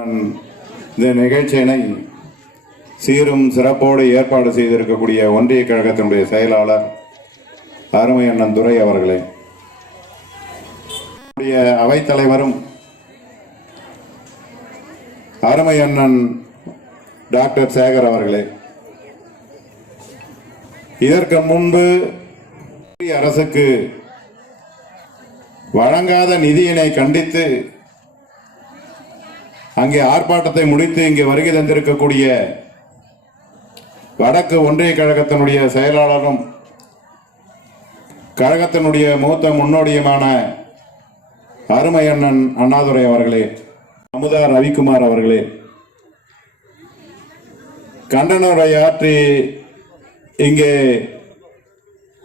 இந்த நிகழ்ச்சியினை சீரும் சிறப்போடு ஏற்பாடு செய்திருக்கக்கூடிய ஒன்றிய கழகத்தினுடைய செயலாளர் அருமை அண்ணன் துரை அவர்களே, அவைத்தலைவரும் அருமை அண்ணன் டாக்டர் சேகர் அவர்களே, இதற்கு முன்பு அரசுக்கு வழங்காத நிதியினை கண்டித்து அங்கே ஆர்ப்பாட்டத்தை முடித்து இங்கே வருகை தந்திருக்கக்கூடிய வடக்கு ஒன்றிய கழகத்தினுடைய செயலாளரும் கழகத்தினுடைய மூத்த முன்னோடியுமான அருமை அண்ணன் அண்ணாதுரை அவர்களே, அமுதா ரவிக்குமார் அவர்களே, கண்டன உரையாற்றி இங்கே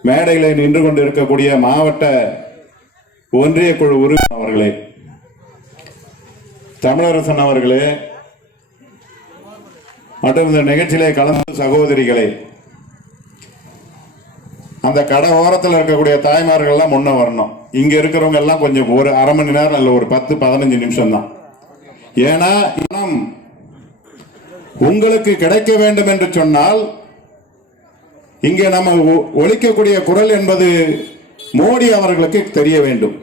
மேடையில் நின்று கொண்டிருக்கக்கூடிய மாவட்ட ஒன்றிய குழு உறுப்பினர் அவர்களே, தமிழரசன் அவர்களே மற்றும் இந்த நிகழ்ச்சியிலே கலந்து சகோதரிகளே, அந்த கடை ஓரத்தில் இருக்கக்கூடிய தாய்மார்கள் எல்லாம் முன்ன வரணும். இங்க இருக்கிறவங்க எல்லாம் கொஞ்சம் ஒரு அரை மணி நேரம் இல்ல, ஒரு 10-15 நிமிஷம் தான். ஏன்னா உங்களுக்கு கிடைக்க வேண்டும் என்று சொன்னால் இங்கே நம்ம ஒலிக்கக்கூடிய குரல் என்பது மோடி அவர்களுக்கு தெரிய வேண்டும்.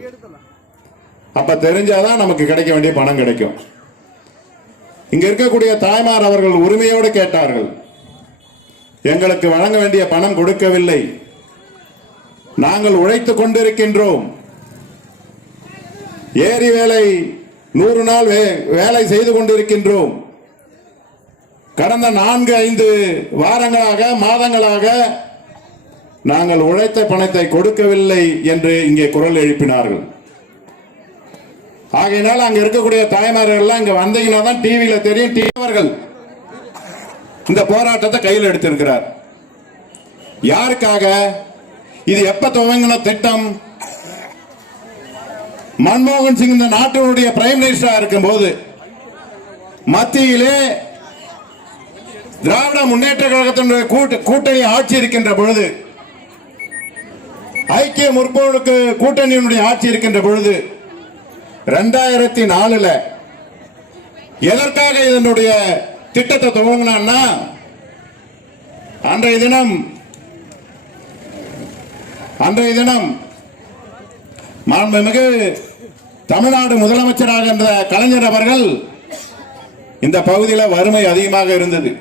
அப்ப தெரிஞ்சாதான் நமக்கு கிடைக்க வேண்டிய பணம் கிடைக்கும். இங்க இருக்கக்கூடிய தாய்மார் அவர்கள் உரிமையோடு கேட்டார்கள், எங்களுக்கு வழங்க வேண்டிய பணம் கொடுக்கவில்லை, நாங்கள் உழைத்துக் கொண்டிருக்கின்றோம், ஏரி வேலை 100 நாள் வேலை செய்து கொண்டிருக்கின்றோம், கடந்த 4-5 வாரங்களாக மாதங்களாக நாங்கள் உழைத்த பணத்தை கொடுக்கவில்லை என்று இங்கே குரல் எழுப்பினார்கள். ஆகையினால் அங்க இருக்கக்கூடிய தாய்மார்கள் எல்லாம் இங்க வந்தீங்கன்னா தான் டிவியில தெரியும். அவர்கள் இந்த போராட்டத்தை கையில் எடுத்திருக்கிறார். யாருக்காக? இது எப்ப துவங்கின திட்டம்? மன்மோகன் சிங் இந்த நாட்டினுடைய பிரைம் மினிஸ்டரா இருக்கும் போது மத்தியிலே திராவிட முன்னேற்ற கழகத்தினுடைய கூட்டணி ஆட்சி இருக்கின்ற பொழுது, ஐக்கிய முற்போக்கு கூட்டணியினுடைய ஆட்சி இருக்கின்ற பொழுது 2004 எதற்காக இதனுடைய திட்டத்தை துவங்கினா, அன்றைய தினம் மாண்புமிகு தமிழ்நாடு முதலமைச்சராக இருந்த கலைஞர் அவர்கள் இந்த பகுதியில் வறுமை அதிகமாக இருந்தது.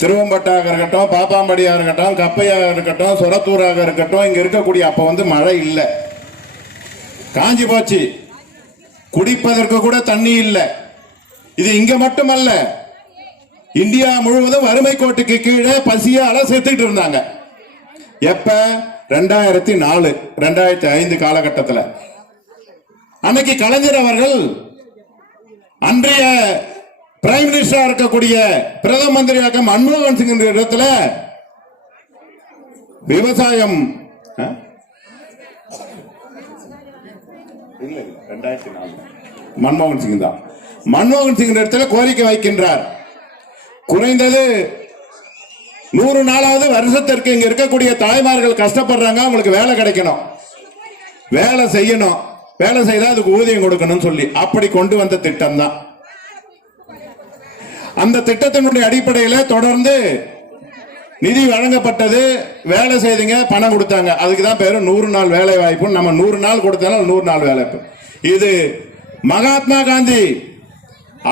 திருவம்பட்டாக இருக்கட்டும், பாப்பாம்படியாக இருக்கட்டும், கப்பையாக இருக்கட்டும், சொரத்தூராக இருக்கட்டும், இங்க இருக்கக்கூடிய அப்ப மழை இல்லை, காஞ்சி போச்சு, குடிப்பதற்கு கூட தண்ணி இல்லை. இது இங்க மட்டுமல்ல, இந்தியா முழுவதும் வறுமை கோட்டுக்கு கீழே பசியால செத்துட்டு இருந்தாங்க. எப்ப? 2004 2005 காலகட்டத்தில். அன்னைக்கு கலைஞர் அவர்கள் அன்றைய பிரைம் மினிஸ்டரா இருக்கக்கூடிய பிரதம மந்திரியாக மன்மோகன் சிங் இடத்துல விவசாயம் மன்மோகன் சிங் தான். மன்மோகன் சிங் இடத்துல கோரிக்கை வைக்கின்றார், குறைந்தது 100 நாளாவது வருஷத்திற்கு இங்க இருக்கக்கூடிய தாய்மார்கள் கஷ்டப்படுறாங்க, அவங்களுக்கு வேலை கிடைக்கணும், வேலை செய்யணும், வேலை செய்தா அதுக்கு ஊதியம் கொடுக்கணும் சொல்லி அப்படி கொண்டு வந்த திட்டம் தான். அந்த திட்டத்தினுடைய அடிப்படையில் தொடர்ந்து நிதி வழங்கப்பட்டது, வேலை செய்துங்க, பணம் கொடுத்தாங்க. அதுக்கு தான் பேரு 100 நாள் வேலை வாய்ப்பு. நம்ம 100 நாள் கொடுத்தாலும் 100 நாள் வேலை. இது மகாத்மா காந்தி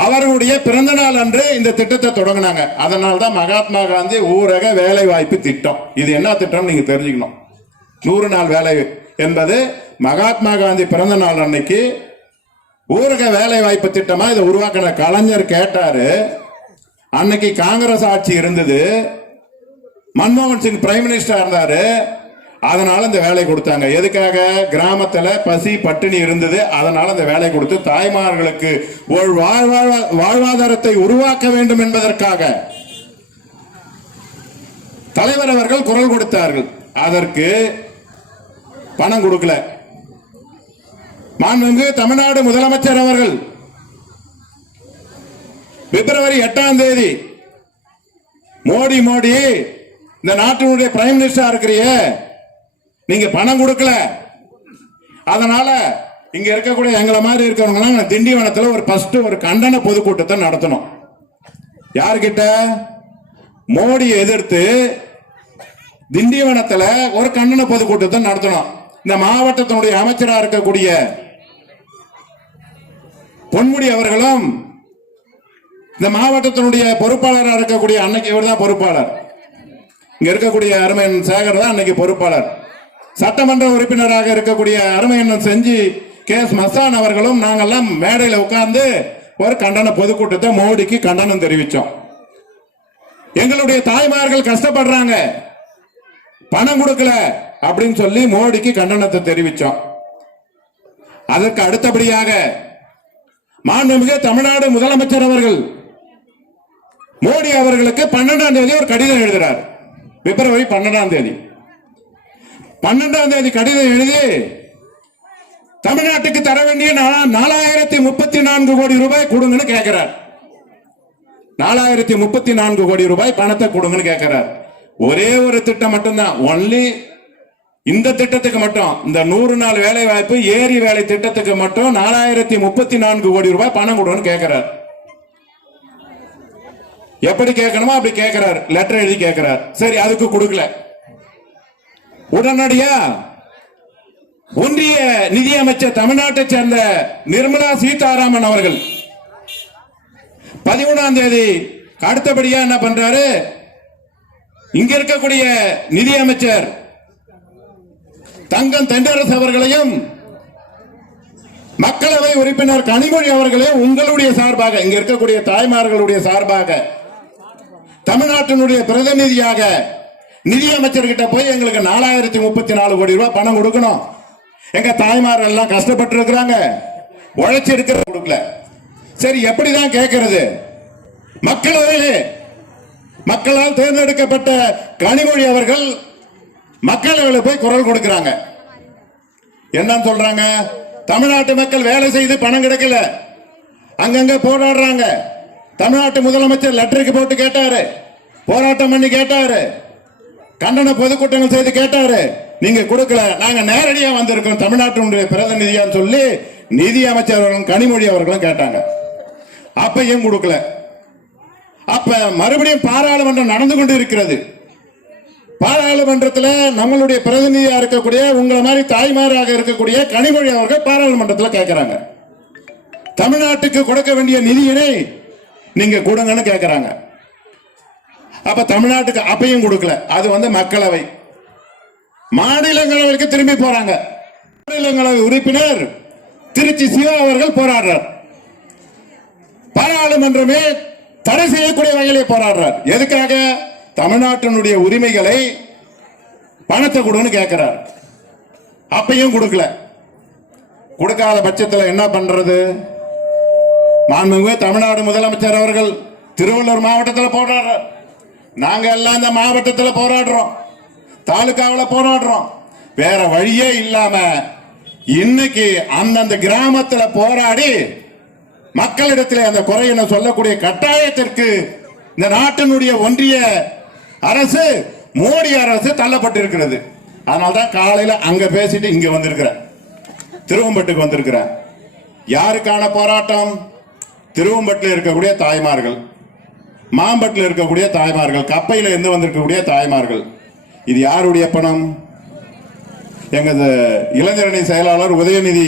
அவர்களுடைய பிறந்த நாள் அன்று இந்த திட்டத்தை தொடங்கினாங்க. அதனால தான் மகாத்மா காந்தி ஊரக வேலை வாய்ப்பு திட்டம். இது என்ன திட்டம் நீங்க தெரிஞ்சுக்கணும். 100 நாள் வேலை என்பது மகாத்மா காந்தி பிறந்த நாள் அன்னைக்கு ஊரக வேலை வாய்ப்பு திட்டமா இதை உருவாக்கின கலைஞர் கேட்டாரு. அன்னைக்கு காங்கிரஸ் ஆட்சி இருந்தது, மன்மோகன் சிங் பிரைம் மினிஸ்டர் இருந்தாரு, அதனால இந்த வேலை கொடுத்தாங்க. எதுக்காக? கிராமத்துல பசி பட்டினி இருந்தது, அதனால இந்த வேலை கொடுத்து தாய்மார்களுக்கு ஒரு வாழ்வாதாரத்தை உருவாக்க வேண்டும் என்பதற்காக தலைவர் அவர்கள் குரல் கொடுத்தார்கள். அதற்கு பணம் கொடுக்கல. மாண்புமிகு தமிழ்நாடு முதலமைச்சர் அவர்கள் பிப்ரவரி 8ஆம் தேதி மோடி இந்த நாட்டினுடைய பிரைம் மினிஸ்டரா இருக்கிறீங்க, நீங்க பணம் கொடுக்கல, அதனால இங்க இருக்கக்கூடிய எங்களை மாதிரி இருக்கிறவங்க திண்டிவனத்தில் ஒரு கண்டன பொதுக்கூட்டத்தை நடத்தணும். யார்கிட்ட? மோடியை எதிர்த்து திண்டிவனத்தில் ஒரு கண்டன பொதுக்கூட்டத்தை நடத்தணும். இந்த மாவட்டத்தினுடைய அமைச்சராக இருக்கக்கூடிய பொன்முடி அவர்களும் இந்த மாவட்டத்தினுடைய பொறுப்பாளராக இருக்கக்கூடிய அன்னைக்கு இவர் தான் பொறுப்பாளர், இங்க இருக்கக்கூடிய அருமையன் சேகர் தான் அன்னைக்கு பொறுப்பாளர். சட்டமன்ற உறுப்பினராக இருக்கக்கூடிய அருமையன் செஞ்சி கேஸ் மசான் அவர்களும் நாங்கெல்லாம் மேடையில் உட்கார்ந்து ஒரு கண்டன பொதுக்கூட்டத்தை மோடிக்கு கண்டனம் தெரிவிச்சோம். எங்களுடைய தாய்மார்கள் கஷ்டப்படுறாங்க, பணம் கொடுக்கல அப்படின்னு சொல்லி மோடிக்கு கண்டனத்தை தெரிவிச்சோம். அதற்கு அடுத்தபடியாக மாண்புமிகு தமிழ்நாடு முதலமைச்சர் அவர்கள் மோடி அவர்களுக்கு 12ஆம் தேதி ஒரு கடிதம் எழுதுறார். பிப்ரவரி 12ஆம் தேதி 12ஆம் தேதி கடிதம் எழுதி தமிழ்நாட்டுக்கு தர வேண்டிய 4034 கோடி ரூபாய் கொடுங்கன்னு கேட்கிறார். 4034 கோடி ரூபாய் பணத்தை கொடுங்கன்னு கேட்கிறார். ஒரே ஒரு திட்டம் மட்டும்தான், ஒன்லி இந்த திட்டத்துக்கு மட்டும், இந்த 100 நாள் வேலை வாய்ப்பு ஏரி வேலை திட்டத்துக்கு மட்டும் 4034 கோடி ரூபாய் பணம் கொடுங்கன்னு கேட்கிறார். எப்படி கேட்கணுமோ அப்படி கேட்கிறார், லெட்டர் எழுதி கேட்கிறார். சரி, அதுக்கு கொடுக்கல. உடனடியா ஒன்றிய நிதியமைச்சர் தமிழ்நாட்டை சேர்ந்த நிர்மலா சீதாராமன் அவர்கள் 13ஆம் தேதி அடுத்தபடியா என்ன பண்றாரு, இங்க இருக்கக்கூடிய நிதியமைச்சர் தங்கம் தென்னரசு அவர்களையும் மக்களவை உறுப்பினர் கனிமொழி அவர்களையும் உங்களுடைய சார்பாக, இங்க இருக்கக்கூடிய தாய்மார்களுடைய சார்பாக, தமிழ்நாட்டினுடைய பிரதிநிதியாக நிதியமைச்சர்கிட்ட போய் எங்களுக்கு 4034 கோடி ரூபாய் பணம் கொடுக்கணும், எங்க தாய்மார்கள் எல்லாம் கஷ்டப்பட்டு இருக்கிறாங்க, உழைச்சி இருக்கிற கொடுக்கல. சரி, எப்படிதான் கேட்கிறது? மக்களால் தேர்ந்தெடுக்கப்பட்ட கனிமொழி அவர்கள் மக்களவையில் போய் குரல் கொடுக்கிறாங்க. என்னன்னு சொல்றாங்க? தமிழ்நாட்டு மக்கள் வேலை செய்து பணம் கிடைக்கல, அங்கங்க போராடுறாங்க. தமிழ்நாட்டு முதலமைச்சர் லெட்டருக்கு போட்டு கேட்டாரு, போராட்டம் பண்ணி கேட்டாரு, கண்டன பொதுக்கூட்டங்கள் செய்து கேட்டாரு, நீங்க கொடுக்கல, நாங்க நேரடியா வந்திருக்கோம் தமிழ்நாட்டினுடைய பிரதிநிதியான்னு சொல்லி நிதி அமைச்சர் கனிமொழி அவர்களும் கேட்டாங்க. அப்பையும் கொடுக்கல. அப்ப மறுபடியும் பாராளுமன்றம் நடந்து கொண்டு இருக்கிறது. பாராளுமன்றத்தில் நம்மளுடைய பிரதிநிதியா இருக்கக்கூடிய உங்களை மாதிரி தாய்மாராக இருக்கக்கூடிய கனிமொழி அவர்கள் பாராளுமன்றத்தில் கேட்கிறாங்க, தமிழ்நாட்டுக்கு கொடுக்க வேண்டிய நிதியினை நீங்க கொடுங்கன்னு கேட்கிறாங்க. அப்ப தமிழ்நாட்டுக்கு அப்பையும் கொடுக்கல. அது மக்களவை. மாநிலங்களவைக்கு திரும்பி போறாங்க. மாநிலங்களவை உறுப்பினர் திருச்சி சிவா அவர்கள் போராடுறார். பாராளுமன்றமே தடை செய்யக்கூடிய வகையிலே போராடுறார். எதுக்காக? தமிழ்நாட்டினுடைய உரிமைகளை பணத்தை கொடுன்னு கேட்கிறார். அப்பையும் கொடுக்கல. கொடுக்காத பட்சத்தில் என்ன பண்றது? மாண்புமிகு தமிழ்நாடு முதலமைச்சர் அவர்கள் திருவள்ளூர் மாவட்டத்தில் போராடுறார். நாங்க எல்லாம் இந்த மாவட்டத்தில் போராடுறோம், தாலுகாவில் போராடுறோம். வேற வழியே இல்லாம இன்னைக்கு அந்தந்த கிராமத்தில் போராடி மக்களிடத்தில் அந்த குறையின சொல்லக்கூடிய கட்டாயத்திற்கு இந்த நாட்டினுடைய ஒன்றிய அரசு, மோடி அரசு தள்ளப்பட்டிருக்கிறது. அதனால்தான் காலையில அங்க பேசிட்டு இங்க வந்திருக்கிற, திருவம்பட்டுக்கு வந்திருக்கிற. யாருக்கான போராட்டம்? திருவம்பட்டில் இருக்கக்கூடிய தாய்மார்கள், மாம்பட்டில் இருக்கக்கூடிய தாய்மார்கள், கப்பையில இருந்து வந்திருக்கக்கூடிய தாய்மார்கள். இது யாருடைய பணம்? எங்க இளைஞரணி செயலாளர் உதயநிதி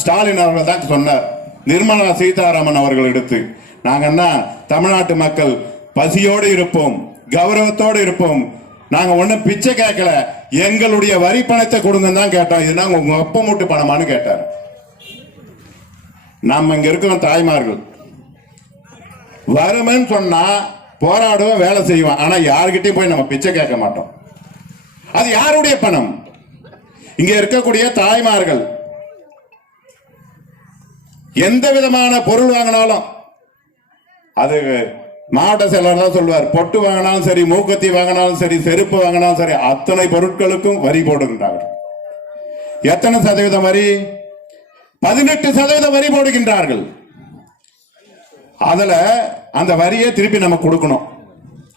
ஸ்டாலின் அவர்கள் தான் சொன்னார். நிர்மலா சீதாராமன் அவர்கள் எடுத்து, நாங்க தமிழ்நாட்டு மக்கள் பசியோடு இருப்போம், கௌரவத்தோடு இருப்போம், நாங்க ஒன்னும் பிச்சை கேட்கல, எங்களுடைய வரி பணத்தை கொடுங்கன்னு தான் கேட்டோம். இது நாங்க உங்க அப்ப மூட்டு பணமானு கேட்டார். நம்ம இங்க இருக்கிற தாய்மார்கள் வருமன்னு சொன்னா போராடுவோம், வேலை செய்வோம். ஆனா யாருக்கிட்டையும் போய் நம்ம பிச்சை கேட்க மாட்டோம். அது யாருடைய பணம்? இங்க இருக்கக்கூடிய தாய்மார்கள் எந்த விதமான பொருள் வாங்கினாலும், அது மாவட்ட செயலர் தான் சொல்வார், பொட்டு வாங்கினாலும் சரி, மூக்கத்தி வாங்கினாலும் சரி, செருப்பு வாங்கினாலும் சரி, அத்தனை பொருட்களுக்கும் வரி போடுகின்றார்கள். எத்தனை சதவீதம் வரி? 18% வரி போடுகின்றார்கள். அதுல அந்த வரியை திருப்பி நம்ம கொடுக்கணும்.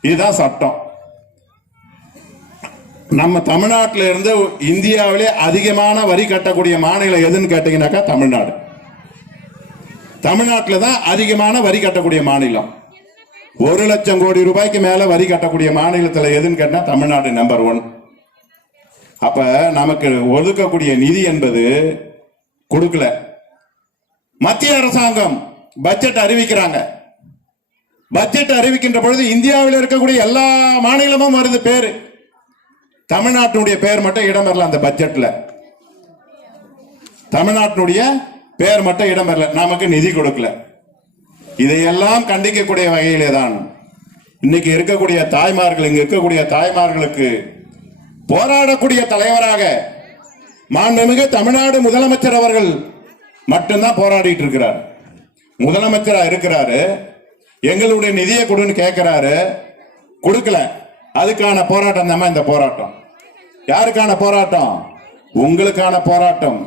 இதுதான் சட்டம். நம்ம தமிழ்நாட்டில இருந்து இந்தியாவிலே அதிகமான வரி கட்டக்கூடிய மாநிலம் எதுன்னு கேட்டீங்கன்னாக்கா தமிழ்நாடு. தமிழ்நாட்டில் தான் அதிகமான வரி கட்டக்கூடிய மாநிலம். 1 லட்சம் கோடி ரூபாய்க்கு மேல வரி கட்டக்கூடிய மாநிலத்தில் எதுன்னு கேட்டா தமிழ்நாடு நம்பர் 1. அப்ப நமக்கு ஒதுக்கக்கூடிய நிதி என்பது கொடுக்கல. மத்திய அரசாங்கம் பட்ஜெட் அறிவிக்கிறாங்க. பட்ஜெட் அறிவிக்கின்ற பொழுது இந்தியாவில் இருக்கக்கூடிய எல்லா மாநிலமும் வருது பேரு. தமிழ்நாட்டினுடைய பெயர் மட்டும் இடம் பெறல. அந்த பட்ஜெட்ல தமிழ்நாட்டினுடைய பெயர் மட்டும் இடம் பெறல. நமக்கு நிதி கொடுக்கல. இதையெல்லாம் கண்டிக்கக்கூடிய வகையிலே தான் இன்னைக்கு இருக்கக்கூடிய தாய்மார்கள், இங்க இருக்கக்கூடிய தாய்மார்களுக்கு போராடக்கூடிய தலைவராக மாண்புமிகு தமிழ்நாடு முதலமைச்சர் அவர்கள் மட்டும்தான் போராடிட்டு இருக்கிறார். முதலமைச்சரா இருக்கிறாரு. எங்களுடைய நிதியை கொடுன்னு கேட்கிறாரு, கொடுக்கல. அதுக்கான போராட்டம் தான் இந்த போராட்டம். யாருக்கான போராட்டம்? உங்களுக்கான போராட்டம்.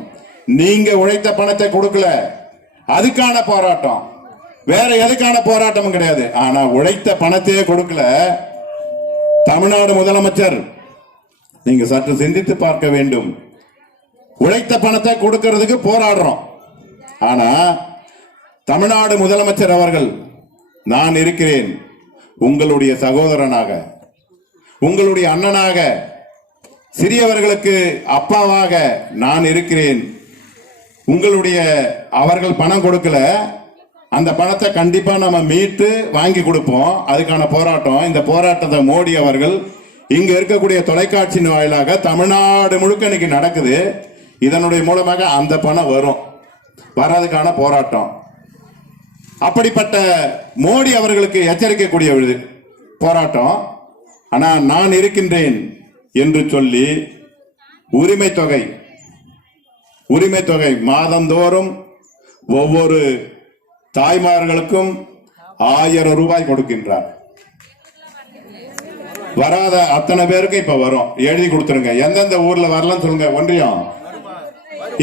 நீங்க உழைத்த பணத்தை கொடுக்கல, அதுக்கான போராட்டம். வேற எதுக்கான போராட்டமும் கிடையாது. ஆனா உழைத்த பணத்தையே கொடுக்கல தமிழ்நாடு முதலமைச்சர். நீங்க சற்று சிந்தித்து பார்க்க வேண்டும். உழைத்த பணத்தை கொடுக்கிறதுக்கு போராடுறோம். ஆனா தமிழ்நாடு முதலமைச்சர் அவர்கள், நான் இருக்கிறேன் உங்களுடைய சகோதரனாக, உங்களுடைய அண்ணனாக, சிறியவர்களுக்கு அப்பாவாக நான் இருக்கிறேன். உங்களுடைய அவர்கள் பணம் கொடுக்கல, அந்த பணத்தை கண்டிப்பா நம்ம மீட்டு வாங்கி கொடுப்போம். அதுக்கான போராட்டம். இந்த போராட்டத்தை மோடி அவர்கள் இங்க இருக்கக்கூடிய தொலைக்காட்சியின் வாயிலாக தமிழ்நாடு முழுக்க இன்னைக்கு நடக்குது. இதனுடைய மூலமாக அந்த பணம் வரும். வராதுக்கான போராட்டம். அப்படிப்பட்ட மோடி அவர்களுக்கு எச்சரிக்கக்கூடிய போராட்டம். ஆனா நான் இருக்கின்றேன் என்று சொல்லி உரிமை தொகை மாதந்தோறும் ஒவ்வொரு தாய்மார்களுக்கும் 1000 ரூபாய் கொடுக்கின்றார். வராத அத்தனை பேருக்கு இப்ப வரும். எழுதி கொடுத்துருங்க. எந்தெந்த ஊர்ல வரலன்னு சொல்லுங்க. ஒன்றியம்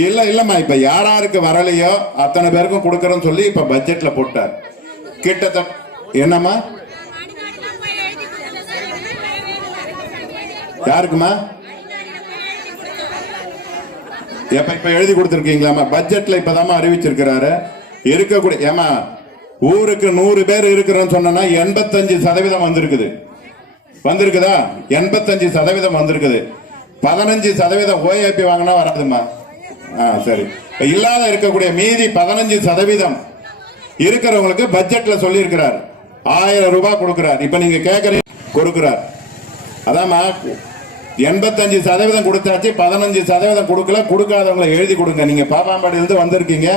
இல்லம்மா, இப்ப யாராருக்கு வரலையோ அத்தனை பேருக்கும் கொடுக்கறோம்னு சொல்லி இப்ப பட்ஜெட்ல போட்டார். கிட்டத்தட்ட என்னம்மா யாருக்குமா இப்ப எழுதி கொடுத்திருக்கீங்களா? பட்ஜெட்ல இப்பதான் அறிவிச்சிருக்கிறாரு. இருக்கக்கூடிய ஏமா ஊருக்கு 100 பேர் இருக்கிறோம்னு சொன்னா 85% வந்திருக்குது. வந்திருக்குதா? 85% வந்திருக்குது. 15% ஓஏபி வாங்கினா வராதுமா. சரி. இல்லாத இருக்கக்கூடிய மீதி 15% இருக்கிறவங்களுக்கு பட்ஜெட்ல சொல்லி இருக்கிறார் 1000 ரூபாய் கொடுக்கிறார். இப்ப நீங்க கேட்கறீங்க கொடுக்கிறார். அதாம்மா 85% கொடுத்தாச்சு, 15% கொடுக்கல. கொடுக்காதவங்களை எழுதி கொடுங்க. நீங்க பாப்பாம்பாடி இருந்து வந்திருக்கீங்க.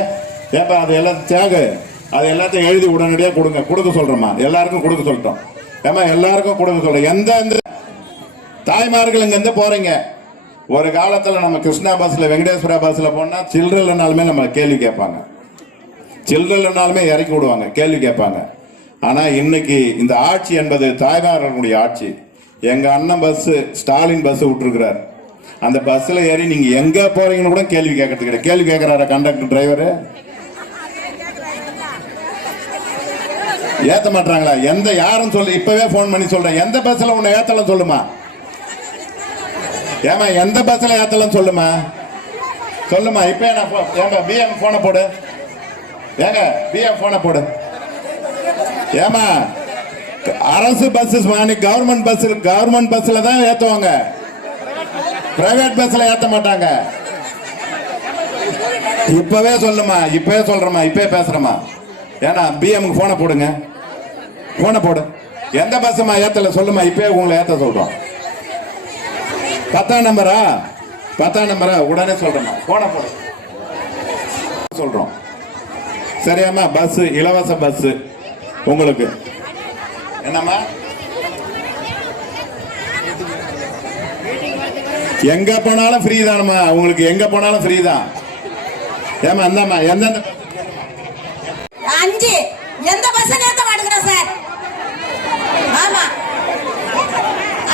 ஏப்பா அது எல்லாத்தையும் அது எல்லாத்தையும் எழுதி உடனடியாக கொடுங்க. கொடுக்க சொல்றோமா? எல்லாருக்கும் கொடுக்க சொல்லிட்டோம். ஏமா எல்லாருக்கும் கொடுக்க சொல்றோம். எந்த தாய்மார்கள் இங்க இருந்து போறீங்க. ஒரு காலத்துல நம்ம கிருஷ்ணா பஸ்ல, வெங்கடேஸ்வரா பஸ்ல போனா சில்லறைனாலுமே நம்ம கேள்வி கேட்பாங்க. சில்லறைனாலுமே இறக்கி விடுவாங்க, கேள்வி கேட்பாங்க. ஆனா இன்னைக்கு இந்த ஆட்சி என்பது தாய்மார்களுடைய ஆட்சி. எங்க அண்ணன் பஸ், ஸ்டாலின் பஸ் விட்டுருக்கிறார். அந்த பஸ்ல ஏறி நீங்க எங்க போறீங்கன்னு கூட கேள்வி கேட்கறது கிடையாது. கேள்வி கேட்கிறார கண்டக்டர், டிரைவர் ஏத்த மாட்டாங்களா? எந்த யாரும் சொல்லு, இப்பவே போன் பண்ணி சொல்றேன். எந்த பஸ்ல உன்னை ஏத்தலாம் சொல்லுமா? ஏமா எந்த பஸ்ல ஏத்தலாம் சொல்லுமா? சொல்லுமா? இப்ப ஏங்க பிஎம் போன போடு. ஏங்க பிஎம் போன போடு. ஏமா அரசு பஸ், கவர்மெண்ட் பஸ்ல தான் ஏத்துவாங்க. பிரைவேட் பஸ்ல ஏத்த மாட்டாங்க. இப்பவே சொல்லுமா? இப்பவே சொல்றமா? இப்பவே பேசுறமா? ஏன்னா பிஎம் போன போடுங்க. போன போடு. எந்த பஸ்மா ஏத்தல சொல்லுமா? இப்பவே உங்களை ஏத்த சொல்றோம். 10ஆம் நம்பரா உடனே சொல்றோமா? போன போடு சொல்றோம். சரியாமா? பஸ் இலவச பஸ் உங்களுக்கு. என்னம்மா எங்க போனாலும் ஃப்ரீ தானம்மா உங்களுக்கு. எங்க போனாலும் ஃப்ரீ தான். ஏமா அந்தாம்மா எந்தெந்த 5 எந்த பஸ் ஏத்த மாட்டேங்கற சார். ஆமா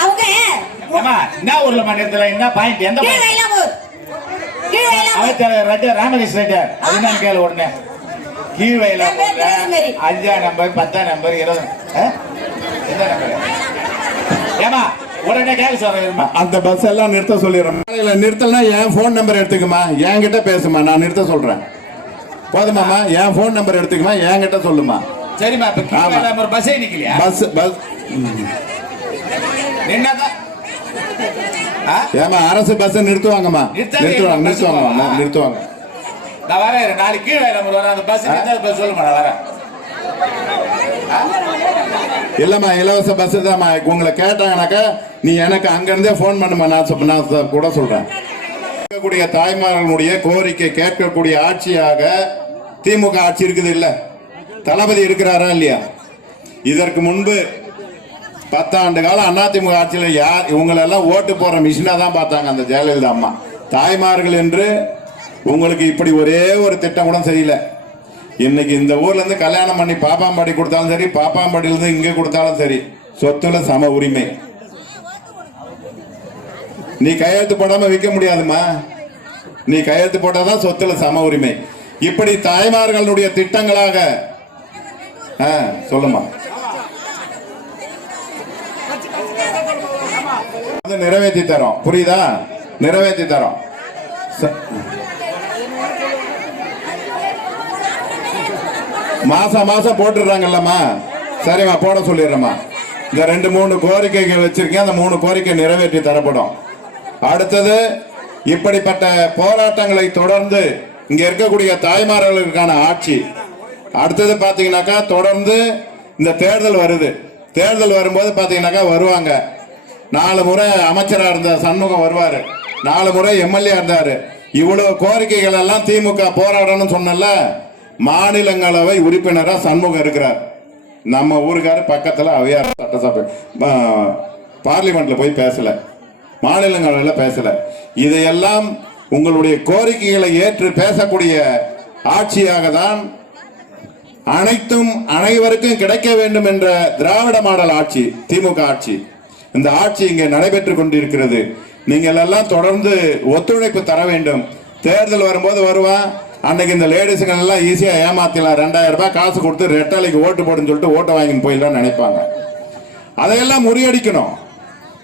அவங்க ஏமா என்ன ஊர்ல மாட்டேங்கல? என்ன பாயிண்ட்? எந்த கீழவேலூர் அவச்சர ராமகிருஷ்ண ரெட்டி அதுதான் கேளு உடனே. கீழவேலூர் 5ஆம் நம்பர், 10ஆம் நம்பர், 20 எந்த நம்பர்? ஏமா உடனே கேட்க சொல்றேன். அந்த பஸ் எல்லாம் நிறுத்த சொல்லிடுறேன். நிறுத்தலனா என் போன் நம்பர் எடுத்துக்குமா, என்கிட்ட பேசுமா, நான் நிறுத்த சொல்றேன். போதுமாமா? என் போன் நம்பர் எடுத்துக்குமா, என்கிட்ட சொல்லுமா. சரிம்மா. இப்ப கீழ ஒரு பஸ்ஸே நிக்கலையா? பஸ் என்னதான் ஏமா அரசு பஸ் நிறுத்துவாங்கம்மா, நிறுத்துவாங்க. நான் வரேன். நாளைக்கு கீழே அந்த பஸ் நிறுத்தாத சொல்லுமா, நான் வரேன். இல்லம்மா, இலவச பஸ் தான்மா. உங்களை கேட்டாங்கனாக்கா நீ எனக்கு அங்க இருந்தே போன் பண்ணுமா, நான் கூட சொல்றேன். கேட்கக்கூடிய தாய்மார்களுடைய கோரிக்கை கேட்கக்கூடிய ஆட்சியாக திமுக ஆட்சி இருக்குது இல்ல? தளபதி இருக்கிறாரா இல்லையா? இதற்கு முன்பு 10 ஆண்டு காலம் அதிமுக ஆட்சியில் யார் இவங்களெல்லாம் ஓட்டு போற மிஷினா தான் பார்த்தாங்க அந்த ஜெயலலிதா அம்மா. தாய்மார்கள் என்று உங்களுக்கு இப்படி ஒரே ஒரு திட்டம் கூட செய்யல. இன்னைக்கு இந்த ஊர்ல இருந்து கல்யாணம் பண்ணி பாப்பாம்பாடி கொடுத்தாலும் சரி, பாப்பாம்பாடியில இருந்து இங்க கொடுத்தாலும் சரி, சொத்துல சம உரிமை. நீ கையெழுத்து போடாம விற்க முடியாதுமா. நீ கையெழுத்து போட்டாதான் சொத்துல சம உரிமை. இப்படி தாய்மார்களுடைய திட்டங்களாக சொல்லுமா நிறைவேற்றி தரோம். புரியுதா? நிறைவேற்றி தரோம். மாசம் போட்டுடுறாங்கல்லம்மா. சரிம்மா, போட சொல்லிடுறேம்மா. இந்த 2-3 கோரிக்கைகள் வச்சிருக்கேன். அந்த 3 கோரிக்கை நிறைவேற்றி தரப்படும். அடுத்தது, இப்படிப்பட்ட போராட்டங்களை தொடர்ந்து இங்க இருக்கக்கூடிய தாய்மார்களுக்கான ஆட்சி. அடுத்தது பாத்தீங்கன்னாக்கா தொடர்ந்து இந்த தேர்தல் வருது. தேர்தல் வரும்போது பாத்தீங்கன்னாக்கா வருவாங்க. 4 முறை அமைச்சரா இருந்த சண்முகம் வருவாரு, 4 முறை எம்எல்ஏ இருந்தாரு. இவ்வளவு கோரிக்கைகள் எல்லாம் திமுக போராடணும்னு சொன்னல, மாநிலங்களவை உறுப்பினரா சண்முகம் இருக்கிறார். நம்ம ஊருக்காரு பக்கத்துல அவையார் சட்டசபை பார்லிமெண்ட்ல போய் பேசல, மாநிலங்களவையில் பேசல. இதையெல்லாம் உங்களுடைய கோரிக்கைகளை ஏற்று பேசக்கூடிய ஆட்சியாக தான் அனைத்தும் அனைவருக்கும் கிடைக்க வேண்டும் என்ற திராவிட மாடல் ஆட்சி திமுக ஆட்சி. இந்த ஆட்சி இங்கே நடைபெற்றுக் கொண்டிருக்கிறது. நீங்கள் எல்லாம் தொடர்ந்து ஒத்துழைப்பு தர வேண்டும். தேர்தல் வரும்போது வருவான், அன்னைக்கு இந்த லேடிஸுங்க எல்லாம் ஈஸியா ஏமாத்திடலாம். 2000 ரூபாய் காசு கொடுத்து ரெட்டலைக்கு ஓட்டு போடுன்னு சொல்லிட்டு ஓட்டு வாங்கின்னு போயிடலாம் நினைப்பாங்க. அதையெல்லாம் முறியடிக்கணும்.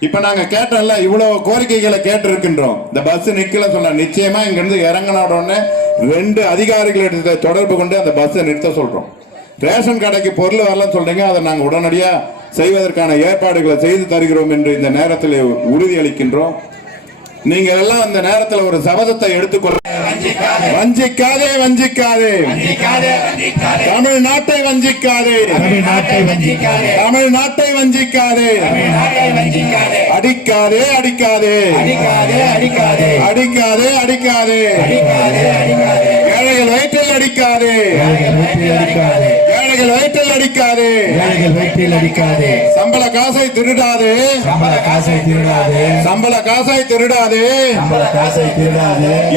இப்ப நாங்க கேட்டோம்ல, இவ்வளவு கோரிக்கைகளை கேட்டு இருக்கின்றோம். இந்த பஸ் நிக்கல சொன்ன நிச்சயமா இங்க இருந்து இறங்கின உடனே 2 அதிகாரிகளிடத்தை தொடர்பு கொண்டு அந்த பஸ்ஸை நிறுத்த சொல்றோம். ரேஷன் கடைக்கு பொருள் வரலன்னு சொல்றீங்க, அதை நாங்க உடனடியா செய்வதற்கான ஏற்பாடுகளை செய்து தருகிறோம் என்று இந்த நேரத்தில் உறுதியளிக்கின்றோம். நீங்க எல்லாம் அந்த நேரத்தில் ஒரு சபதத்தை எடுத்துக்கொள்ள. வஞ்சிக்காதே, வஞ்சிக்காதே, தமிழ்நாட்டை வஞ்சிக்காதே, தமிழ்நாட்டை வஞ்சிக்காதே, அடிக்காதே, அடிக்காதே, அடிக்காதே, அடிக்காதே, ஏழைகள் வயிற்றில் அடிக்காதே, ஏழைகள் வயிற்றில் அடிக்காதே, சம்பள காசை திருடாதே, சம்பள காசை திருடாதே,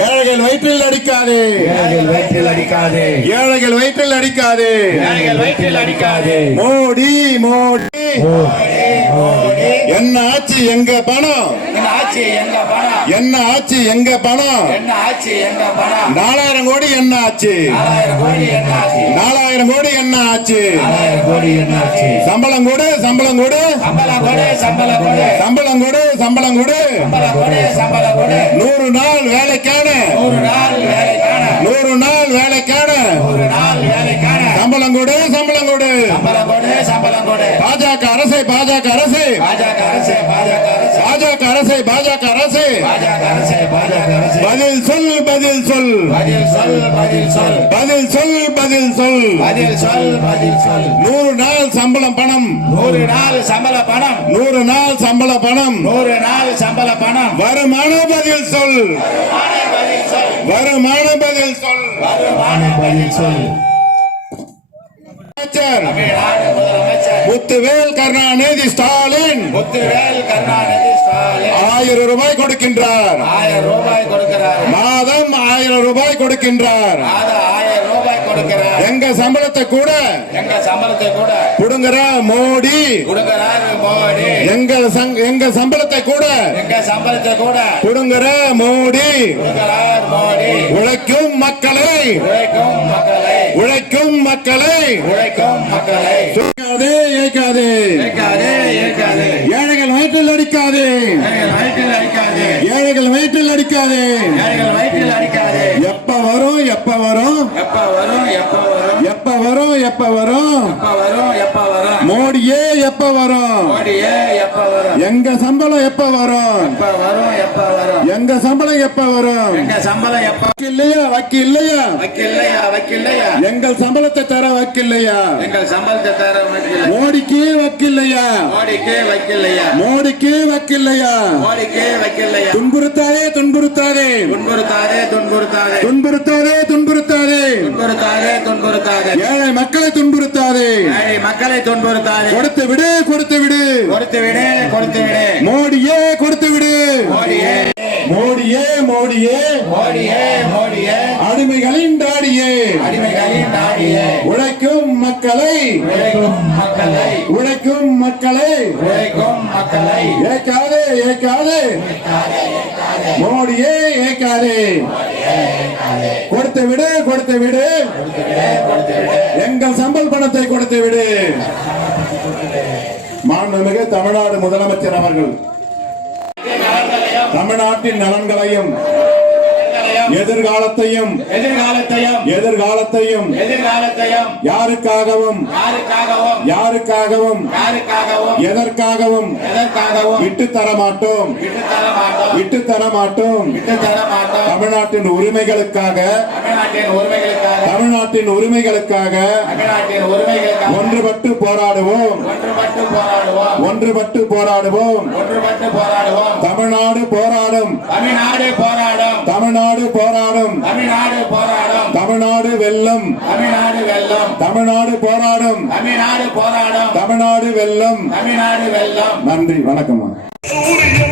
ஏழைகள் வயிற்றில் அடிக்காதே, ஏழைகள் வயிற்றில் அடிக்காதே, மோடி மோடி என்ன ஆட்சி எங்க பணம், என்ன ஆட்சி எங்க பணம், 4000 கோடி என்ன ஆச்சு, 4000 கோடி என்ன ஆச்சு, சம்பளம் கொடு, சம்பளம் கொடு, சம்பளம் கொடு, சம்பளம் கொடு, 100 நாள் வேலைக்கான, 100 நாள் வேலைக்கான சம்பளம் கொடு, சம்பளம் கொடு, பாஜக அரசு, பாஜக அரசு, பாஜக அரசு, பாஜக அரசு, பதில் சொல், பதில் சொல், பதில் சொல், பதில் சொல், 100 நாள் சம்பளம் பணம், 100 நாள் சம்பள பணம், 100 நாள் சம்பள பணம், 100 நாள் சம்பள பணம், வருமான பதில் சொல், வருமான பதில் சொல், வருமான பதில் சொல். அமைச்சர் முத்துவேல் கருணாநிதி ஸ்டாலின், முத்துவேல் கருணாநிதி ஸ்டாலின் 1000 ரூபாய் கொடுக்கின்றார், 1000 ரூபாய் கொடுக்கிறார், மாதம் 1000 ரூபாய் கொடுக்கின்றார், 1000 ரூபாய் கொடுக்கிறார். எங்க சம்பளத்தை கூட, எங்க சம்பளத்தை கூட கொடுங்கற மோடி, கொடுங்கறார் மோடி, எங்க சம்பளத்தை கூட, எங்க சம்பளத்தை கூட கொடுங்கற மோடி, கொடுங்கறார் மோடி. உழைக்கும் மக்களை, உழைக்கும் மக்களை, உழைக்கும் மக்களை, உழைக்கும் மக்களை ஏய்க்காதே, ஏய்க்காதே, ஏய்க்காதே, ஏய்க்காதே, ஏழைகள் வயிற்று வயிற்றில் அடிக்காதே, வயிற்றில் அடிக்காதே, ஏழைகள் வயிற்றில் அடிக்காதே. ஏழைகள் வயிற்றில் அடிக்காதே. எப்ப வரும் எப்ப வரும் எப்ப வரும் எப்ப வரும் எப்ப வரும் எப்ப வரும் எப்ப வரும் எப்ப வரும் மோடியே எப்ப வரும்? மோடியே எப்ப வரும்? எங்க சம்பளம் எப்ப வரும்? எப்ப வரும் எப்ப வரும்? எங்க சம்பளம் எப்ப வரும்? எங்க சம்பளம் எப்ப? இல்லையா வக்கில்லையா? வைக்கலையா வைக்கலையா? எங்கள் சம்பளத்தை தர வக்கில்லையா? எங்கள் சம்பளத்தை தர வைக்கல. மோடிக்கு வக்கில்லையா? மோடிக்கே வைக்கலையா? மோடிக்கு வக்கில்லையா? மோடிக்கே வைக்கலையா? துன்புறுத்தாதே துன்புறுத்தாதே துன்புறுத்தாதே துன்புறுத்தாதே துன்புறுத்தாதே துன்புறுத்தாதே துன்புறுத்தாதே துன்புறுத்தாதே. ஏழை மக்களை துன்புறுத்தாதே. ஏழை மக்களை துன்புறுத்தாதே. கொடுத்து விடு கொடுத்து விடு கொடுத்து விடு கொடுத்து விடு. மோடியே கொடுத்து விடு. மோடியே மோடியே மோடியே மோடியே மோடியே அடிமைகளின் தாடியே, அடிமைகளின் நாடியே உழைக்கும் மக்களை உழைக்கும் மக்களை உழைக்கும் மக்களை உழைக்கும் மக்களை ஏற்காதே ஏற்காதே மோடியே ஏற்காதே. கொடுத்து விடு கொடுத்து விடு எங்கள் சம்பள் பணத்தை கொடுத்து விடு. மாண்புமிகு தமிழ்நாடு முதலமைச்சர் அவர்கள் தமிழ்நாட்டின் நலன்களையும் எதிர்காலத்தையும் எதிர்காலத்தையும் எதிர்காலத்தையும் எதிர்காலத்தையும் யாருக்காகவும் யாருக்காகவும் யாருக்காகவும் யாருக்காகவும் எதற்காகவும் எதற்காகவும் விட்டு தர மாட்டோம் விட்டு தர மாட்டோம் விட்டு தர மாட்டோம். விட்டு தர மாட்டோம். தமிழ்நாட்டின் உரிமைகளுக்காக தமிழ்நாட்டின் உரிமைகளுக்காக தமிழ்நாட்டின் உரிமைகளுக்காக தமிழ்நாட்டின் உரிமைகளுக்காக ஒன்றுபட்டு போராடுவோம் ஒன்றுபட்டு போராடுவோம். ஒன்றுபட்டு போராடுவோம். ஒன்றுபட்டு போராடுவோம். தமிழ்நாடு போராடும் தமிழ்நாடு போராடும். தமிழ்நாடு போராடும் தமிழ்நாடு போராடும். தமிழ்நாடு வெல்லும் தமிழ்நாடு வெல்லும். தமிழ்நாடு போராடும் தமிழ்நாடு போராடும். தமிழ்நாடு வெல்லும். தமிழ்நாடு வெல்லும். நன்றி வணக்கம். சூரியன்